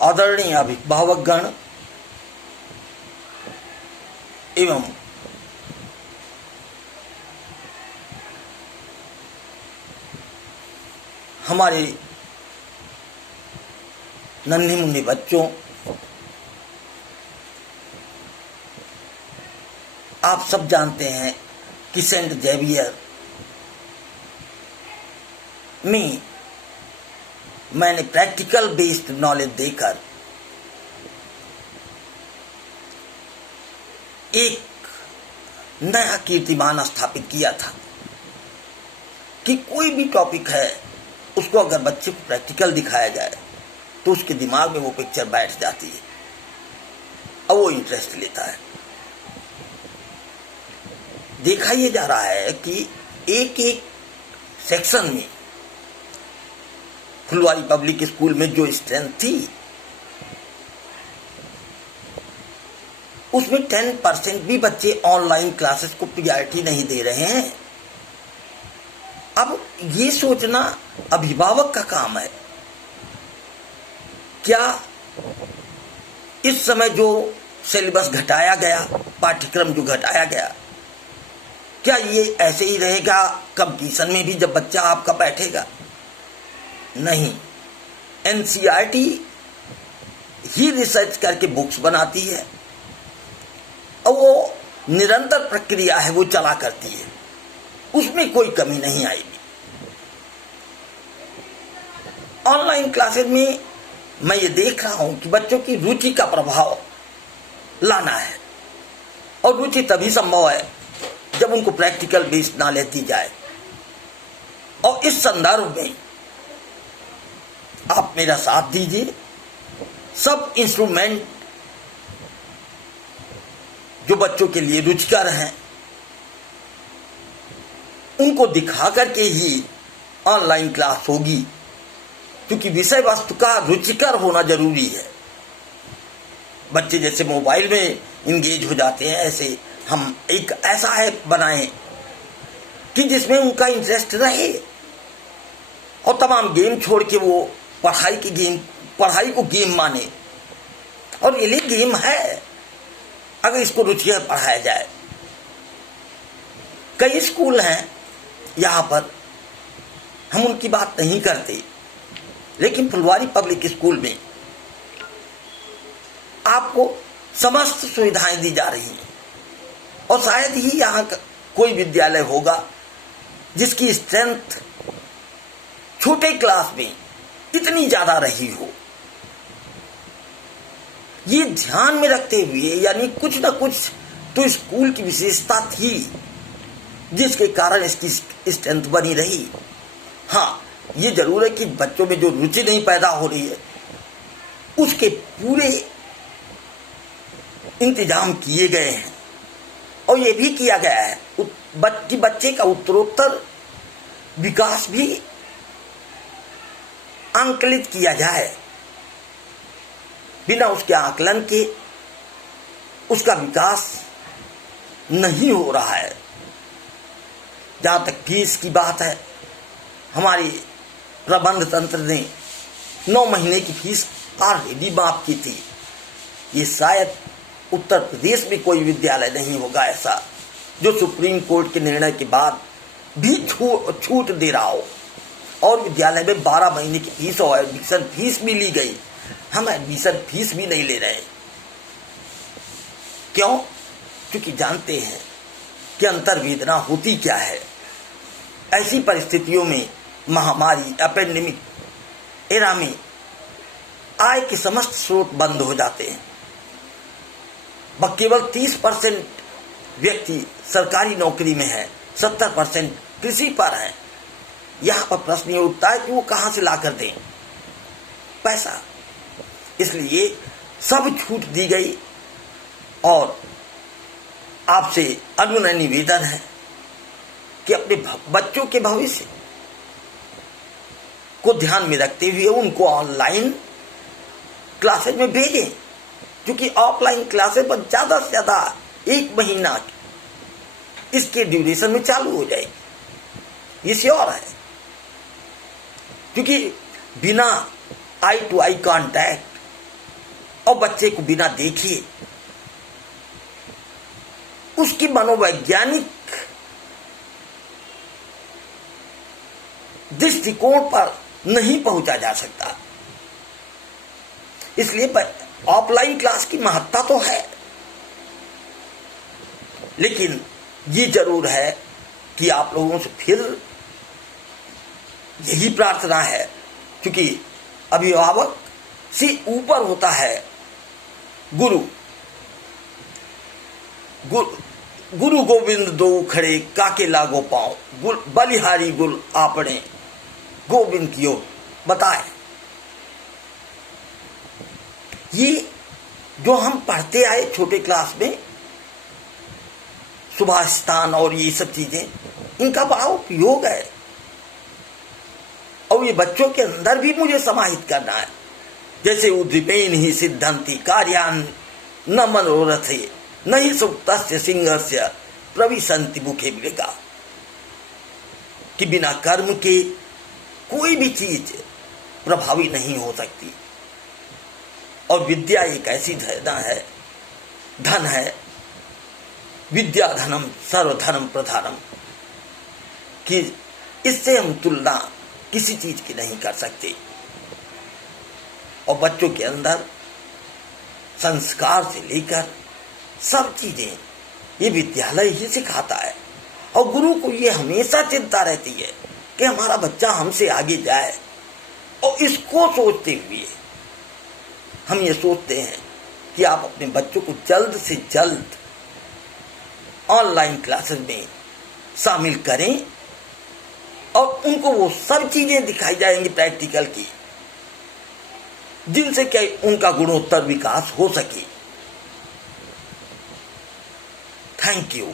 आदरणीय अभिभावकगण एवं हमारे नन्हे मुन्ने बच्चों, आप सब जानते हैं कि सेंट जेवियर में मैंने प्रैक्टिकल बेस्ड नॉलेज देकर एक नया कीर्तिमान स्थापित किया था कि कोई भी टॉपिक है उसको अगर बच्चे को प्रैक्टिकल दिखाया जाए तो उसके दिमाग में वो पिक्चर बैठ जाती है और वो इंटरेस्ट लेता है। देखा ये जा रहा है कि एक एक सेक्शन में फुलवारी पब्लिक स्कूल में जो स्ट्रेंथ थी उसमें 10% भी बच्चे ऑनलाइन क्लासेस को प्रायोरिटी नहीं दे रहे हैं। अब ये सोचना अभिभावक का काम है, क्या इस समय जो सिलेबस घटाया गया, पाठ्यक्रम जो घटाया गया, क्या ये ऐसे ही रहेगा कंपटीशन में भी जब बच्चा आपका बैठेगा? नहीं, एनसीईआरटी ही रिसर्च करके बुक्स बनाती है और वो निरंतर प्रक्रिया है, वो चला करती है, उसमें कोई कमी नहीं आएगी। ऑनलाइन क्लासेस में मैं ये देख रहा हूं कि बच्चों की रुचि का प्रभाव लाना है और रुचि तभी संभव है जब उनको प्रैक्टिकल बेस्ड नॉलेज दी जाए। और इस संदर्भ में आप मेरा साथ दीजिए। सब इंस्ट्रूमेंट जो बच्चों के लिए रुचिकर हैं उनको दिखा करके ही ऑनलाइन क्लास होगी, क्योंकि विषय वस्तु का रुचिकर होना जरूरी है। बच्चे जैसे मोबाइल में इंगेज हो जाते हैं, ऐसे हम एक ऐसा ऐप बनाएं कि जिसमें उनका इंटरेस्ट रहे और तमाम गेम छोड़ के वो पढ़ाई को गेम माने। और ये गेम है अगर इसको रुचिकर पढ़ाया जाए। कई स्कूल हैं यहाँ पर, हम उनकी बात नहीं करते, लेकिन फुलवारी पब्लिक स्कूल में आपको समस्त सुविधाएं दी जा रही हैं और शायद ही यहाँ कोई विद्यालय होगा जिसकी स्ट्रेंथ छोटे क्लास में इतनी ज्यादा रही हो। ये ध्यान में रखते हुए, यानी कुछ ना कुछ तो स्कूल की विशेषता थी जिसके कारण इसकी स्ट्रेंथ बनी रही। हाँ, ये जरूर है कि बच्चों में जो रुचि नहीं पैदा हो रही है उसके पूरे इंतजाम किए गए हैं और ये भी किया गया है कि बच्चे का उत्तरोत्तर विकास भी आंकलित किया जाए। बिना उसके आकलन के उसका विकास नहीं हो रहा है। जहां तक फीस की बात है, हमारी प्रबंध तंत्र ने 9 महीने की फीस ऑलरेडी माफ की थी। ये शायद उत्तर प्रदेश में कोई विद्यालय नहीं होगा ऐसा जो सुप्रीम कोर्ट के निर्णय के बाद भी छूट दे रहा हो और विद्यालय में 12 महीने की फीस और एडमिशन फीस भी ली गई। हम एडमिशन फीस भी नहीं ले रहे। क्यों? क्योंकि जानते हैं कि अंतर्वेदना होती क्या है। ऐसी परिस्थितियों में महामारी, एपेंडेमिक एरा में आय के समस्त स्रोत बंद हो जाते हैं। केवल 30% व्यक्ति सरकारी नौकरी में है, 70% कृषि पर है। यहाँ पर प्रश्न ये उठता है कि वो कहाँ से ला कर दें पैसा। इसलिए सब छूट दी गई और आपसे अनुनय निवेदन है कि अपने बच्चों के भविष्य को ध्यान में रखते हुए उनको ऑनलाइन क्लासेज में भेजें, क्योंकि ऑफलाइन क्लासेज पर ज्यादा से ज्यादा 1 महीना इसके ड्यूरेशन में चालू हो जाएगी। ये श्योर है, क्योंकि बिना आई टू आई कांटेक्ट और बच्चे को बिना देखे उसकी मनोवैज्ञानिक दृष्टिकोण पर नहीं पहुंचा जा सकता। इसलिए ऑफलाइन क्लास की महत्ता तो है, लेकिन ये जरूर है कि आप लोगों से फिर यही प्रार्थना है, क्योंकि अभिभावक से ऊपर होता है गुरु। गुरु गोविंद दो खड़े काके लागो पाओ, बलिहारी गुल आपने गोविंद कियो बताए। ये जो हम पढ़ते आए छोटे क्लास में, सुभाषितान और ये सब चीजें, इनका बड़ा उपयोग है और ये बच्चों के अंदर भी मुझे समाहित करना है। जैसे उद्दीपेन ही सिद्धंति कार्यान न मनोरथे नहीं सुप्तस्य सिंहस्य प्रविशन्ति मुखे मृगा, कि बिना कर्म के कोई भी चीज प्रभावी नहीं हो सकती। और विद्या एक ऐसी धन है, विद्या धनम सर्वधर्म प्रधानम, कि इससे हम तुलना किसी चीज की नहीं कर सकते। और बच्चों के अंदर संस्कार से लेकर सब चीजें ये विद्यालय ही सिखाता है। और गुरु को ये हमेशा चिंता रहती है कि हमारा बच्चा हमसे आगे जाए, और इसको सोचते हुए हम ये सोचते हैं कि आप अपने बच्चों को जल्द से जल्द ऑनलाइन क्लासेस में शामिल करें और उनको वो सब चीजें दिखाई जाएंगी प्रैक्टिकल की, जिनसे क्या उनका गुणोत्तर विकास हो सके। Thank you.